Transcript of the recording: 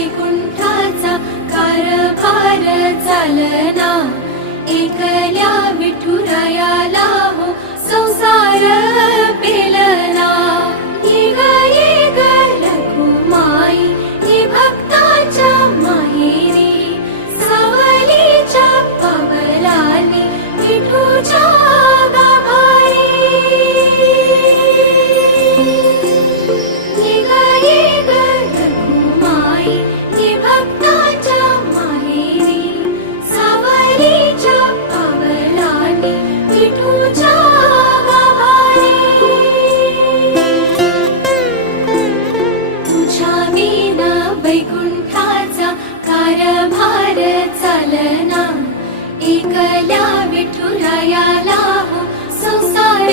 वैकुंठाचा कारभार चालना, एकल्या विठुरायाला हो संसार पेलना। ये ग रघुमाई ही भक्ताच्या माहेरी, सावलीच्या पावलांनी विठूच्या गाभारी। ये ग रघुमाई ही भक्ताच्या माहेरी, सावलीच्या पावलांनी विठूच्या गाभारी। तुझ्या विना वैकुंठाचा कारभार चालना, एकल्या विठुरायाला हो संसार